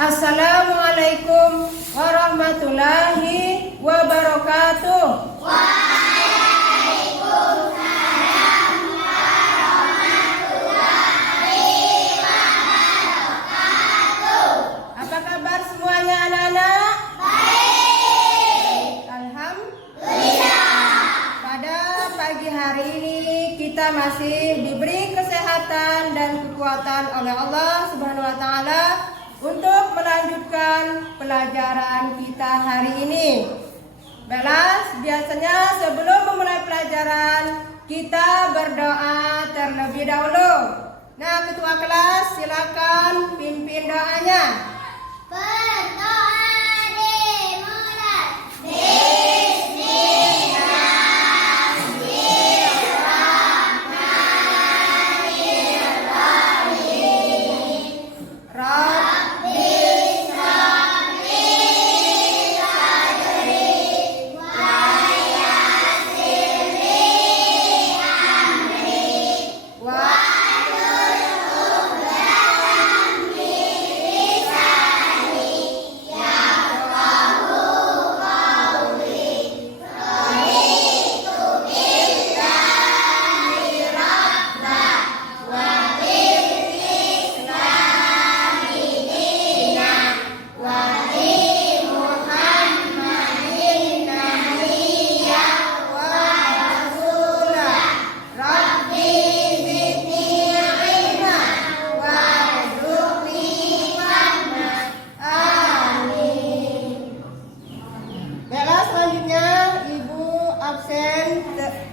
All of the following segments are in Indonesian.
Assalamualaikum warahmatullahi wabarakatuh. Waalaikumsalam warahmatullahi wabarakatuh. Apa kabar semuanya anak-anak? Baik. Alhamdulillah. Pada pagi hari ini kita masih diberi kesehatan dan kekuatan oleh Allah Subhanahu wa taala untuk melanjutkan pelajaran kita hari ini. Baiklah, biasanya sebelum memulai pelajaran kita berdoa terlebih dahulu. Nah, ketua kelas silakan pimpin doanya. Berdoa dimulai.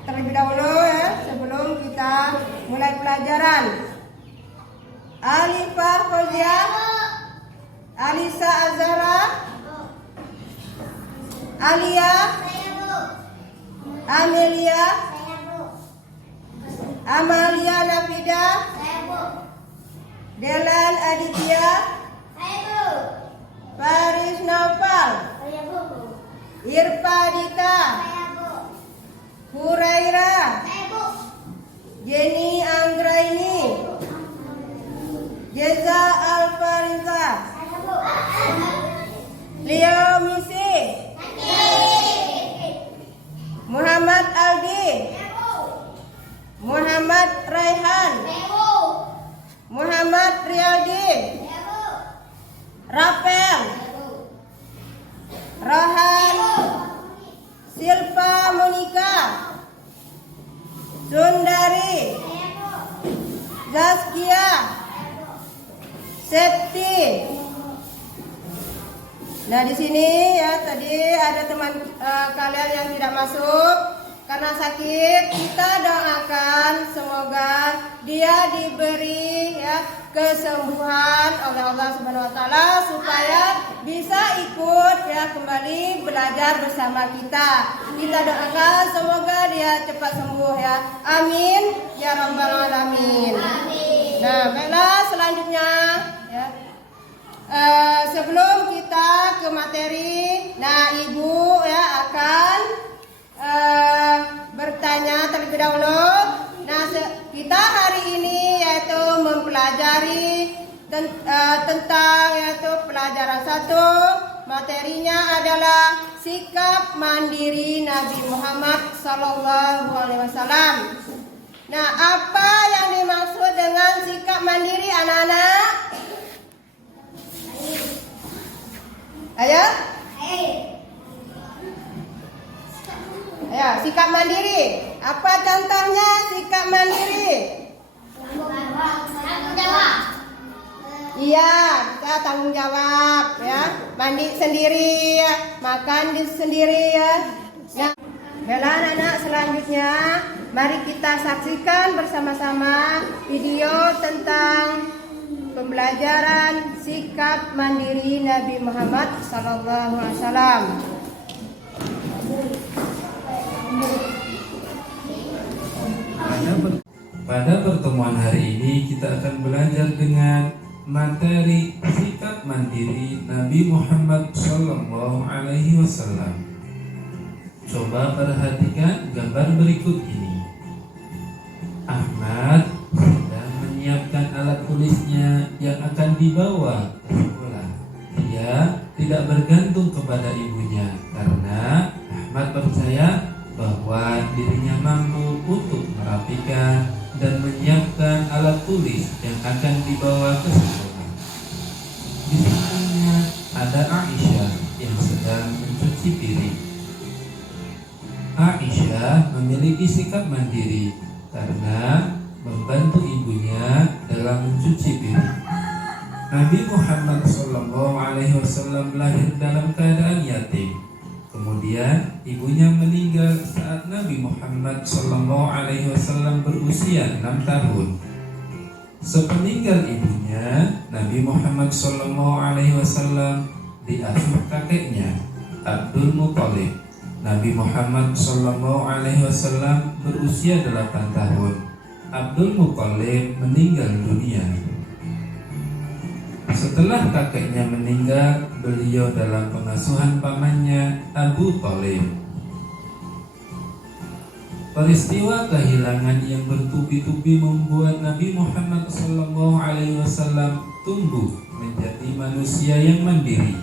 Terlebih dahulu ya, sebelum kita mulai pelajaran. Alifah Fauzia, Alisa Azhara, Alia, Amelia, Amalia Nafida, Delan Aditya, Faris Naufal, Irfa Dita, Huraira, Jenny Anggraini, Jeza Alfariza, Leo Misi, Muhammad Aldi, Muhammad Raihan, Muhammad Riyadi, Rafael, Rohan, Silva Monika, Sundari, Zaskia, Septi. Nah, di sini ya tadi ada teman kalian yang tidak masuk karena sakit. Kita doakan semoga dia diberi ya kesembuhan oleh Allah Subhanahu wa taala supaya bisa ikut ya kembali belajar bersama kita. Kita doakan semoga dia cepat sembuh ya. Amin ya rabbal alamin. Amin. Nah, baiklah selanjutnya ya. Sebelum kita ke materi, nah Ibu ya akan bertanya terlebih dahulu. Nah, kita hari ini yaitu mempelajari tentang yaitu pelajaran 1. Materinya adalah sikap mandiri Nabi Muhammad SAW. Nah, apa yang dimaksud dengan sikap mandiri anak-anak? Ayo. Ya, sikap mandiri. Apa contohnya sikap mandiri? Tanggung jawab. Iya, kita tanggung jawab ya. Mandi sendiri ya, makan sendiri ya. Nah, baiklah anak-anak, selanjutnya mari kita saksikan bersama-sama video tentang pembelajaran sikap mandiri Nabi Muhammad SAW. Pada pertemuan hari ini kita akan belajar dengan materi sikap mandiri Nabi Muhammad SAW. Coba perhatikan gambar berikut ini. Ahmad sedang menyiapkan alat tulisnya yang akan dibawa ke sekolah. Aisyah tidak bergantung kepada ibunya karena Ahmad percaya bahwa dirinya mampu untuk merapikan dan menyiapkan alat tulis yang akan dibawa ke sekolah. Di sampingnya ada Aisyah yang sedang mencuci piring. Aisyah memiliki sikap mandiri karena membantu ibunya dalam mencuci piring. Nabi Muhammad SAW lahir dalam keadaan yatim. Kemudian ibunya meninggal saat Nabi Muhammad SAW berusia 6 tahun. Sepeninggal ibunya, Nabi Muhammad SAW diasuh kakeknya Abdul Muthalib. Nabi Muhammad SAW berusia 8 tahun. Abdul Muthalib meninggal dunia. Setelah kakeknya meninggal, beliau dalam pengasuhan pamannya Abu Thalib. Peristiwa kehilangan yang bertubi-tubi membuat Nabi Muhammad SAW tumbuh menjadi manusia yang mandiri.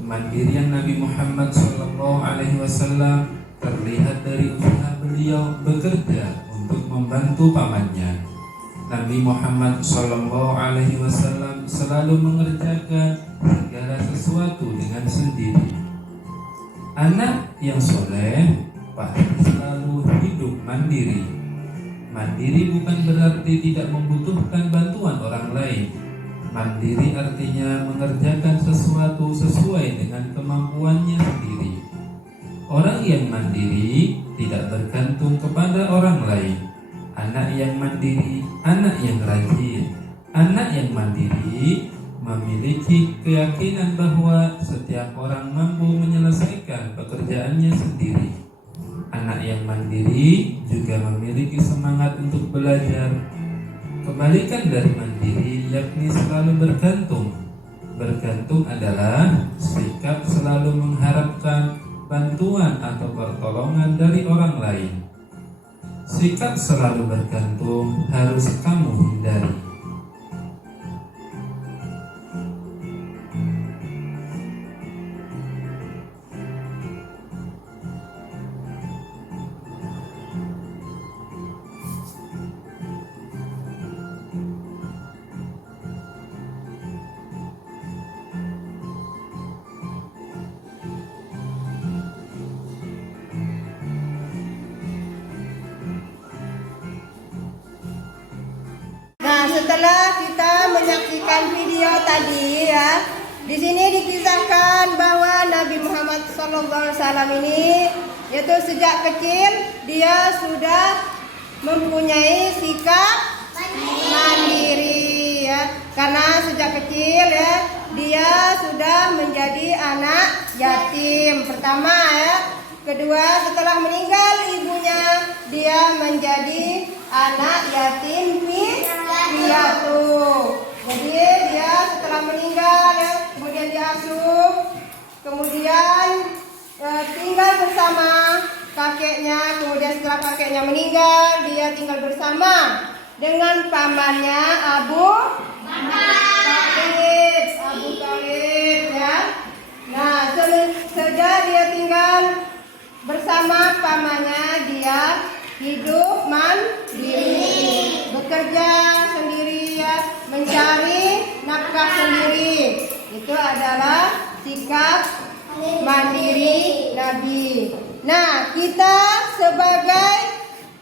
Kemandirian Nabi Muhammad SAW terlihat dari usaha beliau bekerja untuk membantu pamannya. Nabi Muhammad SAW selalu mengerjakan segala sesuatu dengan sendiri. Anak yang soleh pasti selalu hidup mandiri. Mandiri bukan berarti tidak membutuhkan bantuan orang lain. Mandiri artinya mengerjakan sesuatu sesuai dengan kemampuannya sendiri. Orang yang mandiri tidak bergantung kepada orang lain. Anak yang mandiri, anak yang rajin. Anak yang mandiri memiliki keyakinan bahwa setiap orang mampu menyelesaikan pekerjaannya sendiri. Anak yang mandiri juga memiliki semangat untuk belajar. Kebalikan dari mandiri yakni selalu bergantung. Bergantung adalah sikap selalu mengharapkan bantuan atau pertolongan dari orang lain. Sikap selalu bergantung harus kamu hindari. Setelah kita menyaksikan video tadi ya, di sini dikisahkan bahwa Nabi Muhammad SAW ini yaitu sejak kecil dia sudah mempunyai sikap mandiri ya, karena sejak kecil ya dia sudah menjadi anak yatim pertama ya. Kedua, setelah meninggal ibunya dia menjadi anak yatim piatu. Jadi dia setelah meninggal ya, kemudian diasuh, kemudian tinggal bersama kakeknya. Kemudian setelah kakeknya meninggal, dia tinggal bersama dengan pamannya Abu Thalib ya. Nah, sejak dia tinggal bersama pamannya, dia hidup mandiri, bekerja sendiri ya, mencari nafkah sendiri. Itu adalah sikap mandiri Nabi. Nah, kita sebagai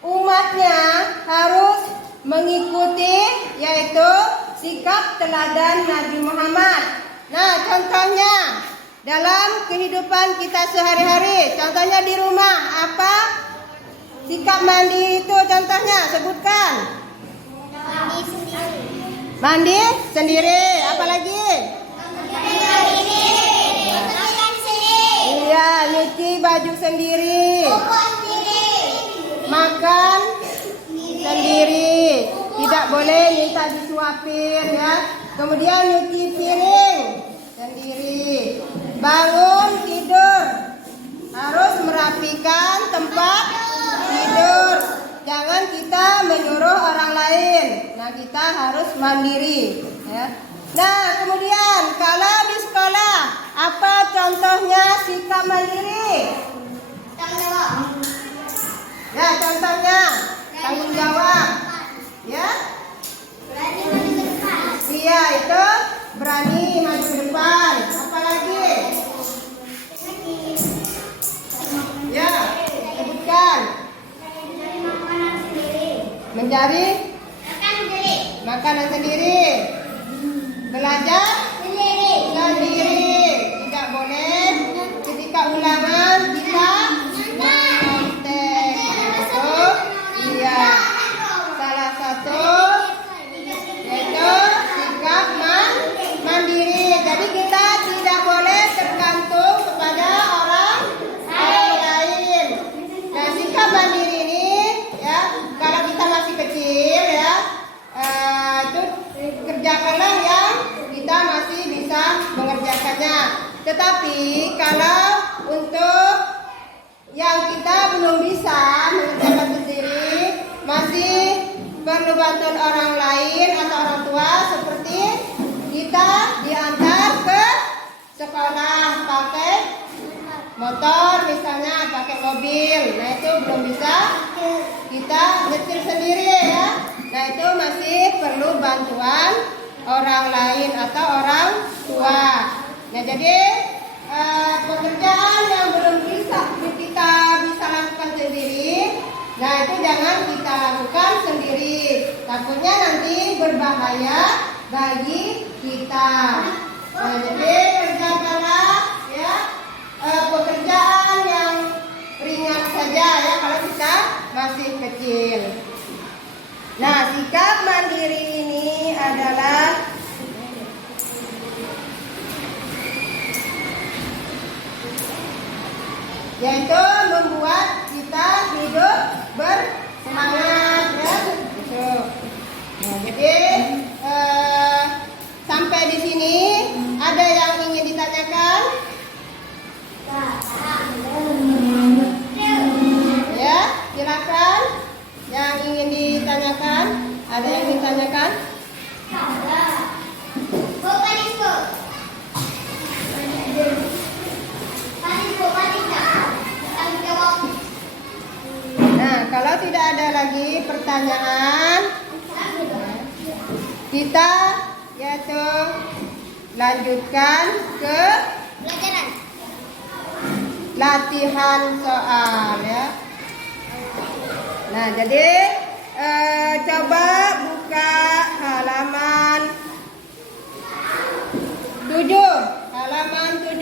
umatnya harus mengikuti yaitu sikap teladan Nabi Muhammad. Nah, contohnya dalam kehidupan kita sehari-hari, contohnya di rumah, apa sikap mandi itu contohnya? Sebutkan. Mandi sendiri. Apa lagi? Iya, nyuci baju sendiri. Makan sendiri. Tidak boleh minta disuapin ya. Kemudian nyuci piring sendiri. Bangun tidur harus merapikan tempat tidur. Jangan kita menyuruh orang lain. Nah, kita harus mandiri ya. Nah, kemudian kalau di sekolah sikap mandiri. Ya, contohnya tanggung jawab. Ya. Iya, itu berani maju ke depan. Apalagi? Ya, sebutkan. Mencari makanan sendiri. Belajar sendiri. Tidak boleh ketika ulangan kita mengontek. Itu iya. Salah satu yaitu sikap mandiri. Jadi kita tidak boleh tergantung kepada orang lain. Nah, sikap mandiri ini ya, kalau kita masih kecil ya, itu kerjakanlah yang kita masih bisa mengerjakannya. Tetapi kalau untuk yang kita belum bisa mengerjakan sendiri, masih perlu bantuan orang lain atau orang tua, seperti kita diantar ke sekolah pakai motor misalnya, pakai mobil. Nah, itu belum bisa kita nyetir sendiri ya. Nah, itu masih perlu bantuan orang lain atau orang tua. Nah, jadi pekerjaan yang belum bisa kita lakukan sendiri, nah itu jangan kita lakukan sendiri. Takutnya nanti berbahaya bagi kita. Nah, jadi kerjakanlah ya pekerjaan yang ringan saja ya kalau kita masih kecil. Nah, sikap mandiri ini adalah yaitu membuat kita hidup bersemangat ya. Gitu. Nah, jadi sampai di sini ada yang ingin ditanyakan? Ya, silakan. Yang ingin ditanyakan? Ada yang ingin ditanyakan? Nah, kalau tidak ada lagi pertanyaan, kita yaitu lanjutkan ke latihan soal ya. Nah, jadi coba buka halaman 7. Halaman 7.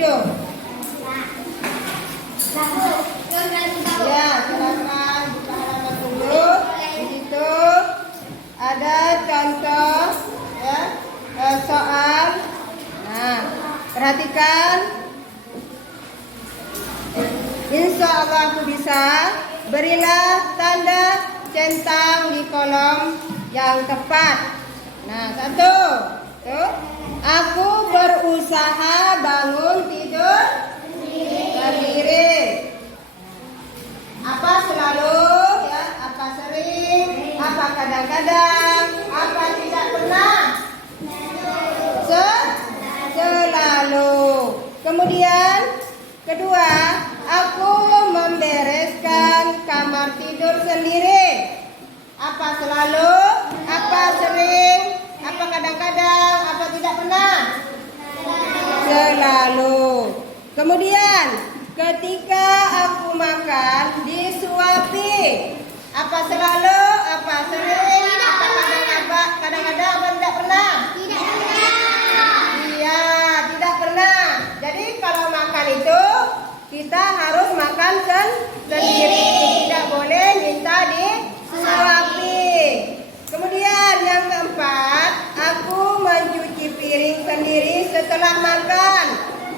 Ya, silakan buka halaman 7. Di situ ada contoh ya, soal. Nah, perhatikan. Insya Allah aku bisa. Berilah tanda centang di kolom yang tepat. Nah, 1. Tuh. Aku berusaha bangun tidur sendiri. Apa selalu ya, apa sering, apa kadang-kadang, apa tidak pernah? Selalu. Kemudian kedua, aku membereskan kamar tidur sendiri. Apa selalu, apa sering, apa kadang-kadang, apa tidak pernah? Selalu. Kemudian ketika aku makan disuapi. Apa selalu, apa sering, apa kadang-kadang, apa tidak pernah? Iya, tidak pernah. Jadi kalau makan itu kita harus makan sendiri, tidak boleh minta disuapi. Kemudian yang keempat, aku mencuci piring sendiri setelah makan.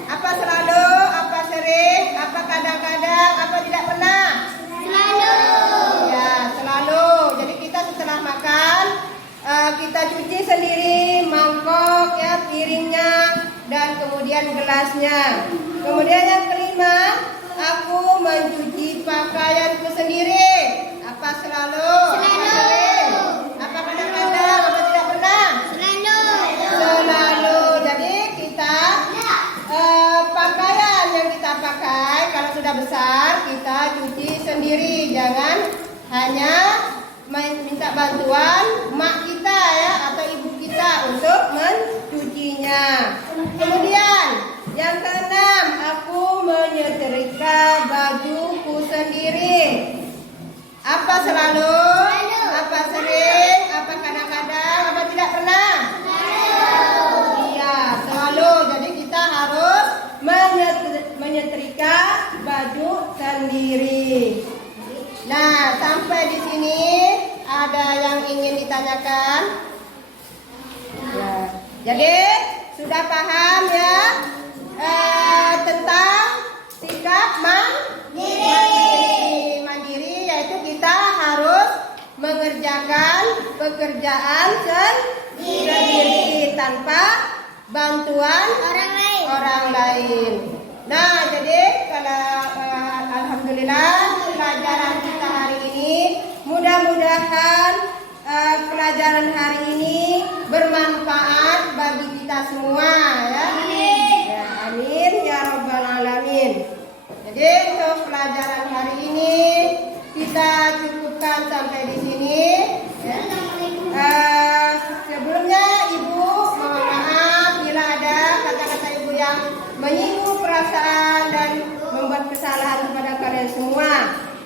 Apa selalu, apa sering, apa kadang-kadang, apa tidak pernah? Selalu. Ya, selalu. Jadi kita setelah makan kita cuci sendiri mangkok ya, piringnya, dan kemudian gelasnya. Kemudian yang kelima, aku mencuci pakaianku sendiri. Apa selalu? Apa sering? Apa kadang-kadang? Apa tidak pernah? Selalu. Jadi kita pakaian yang kita pakai sudah besar kita cuci sendiri, jangan hanya minta bantuan mak kita ya atau ibu kita untuk mencucinya. Kemudian yang keenam, aku menyetrika bajuku sendiri. Apa selalu? Apa sering? Apa kadang-kadang? Apa tidak pernah? Iya, selalu. Jadi kita harus menyetrika baju sendiri. Nah, sampai di sini ada yang ingin ditanyakan? Ya. Jadi sudah paham ya tentang sikap mandiri, yaitu kita harus mengerjakan pekerjaan sendiri tanpa bantuan orang lain. Nah, jadi kalau alhamdulillah pelajaran kita hari ini, mudah-mudahan pelajaran hari ini bermanfaat bagi kita semua ya. Ya, amin ya rabbal alamin. Jadi untuk pelajaran hari ini kita cukupkan sampai di sini ya. Sebelumnya Ibu mohon maaf bila ada kata-kata Ibu yang menyinggung perasaan dan membuat kesalahan kepada kalian semua.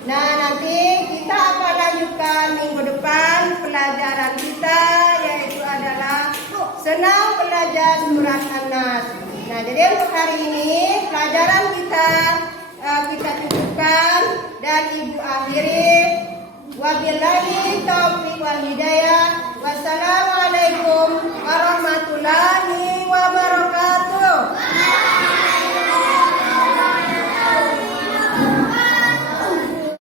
Nah, nanti kita akan lanjutkan minggu depan pelajaran kita, yaitu adalah senang belajar surat An-Nas. Nah, jadi untuk hari ini pelajaran kita cukupkan dan Ibu akhiri. Wabillahi taufiq wal hidayah. Wassalamualaikum warahmatullahi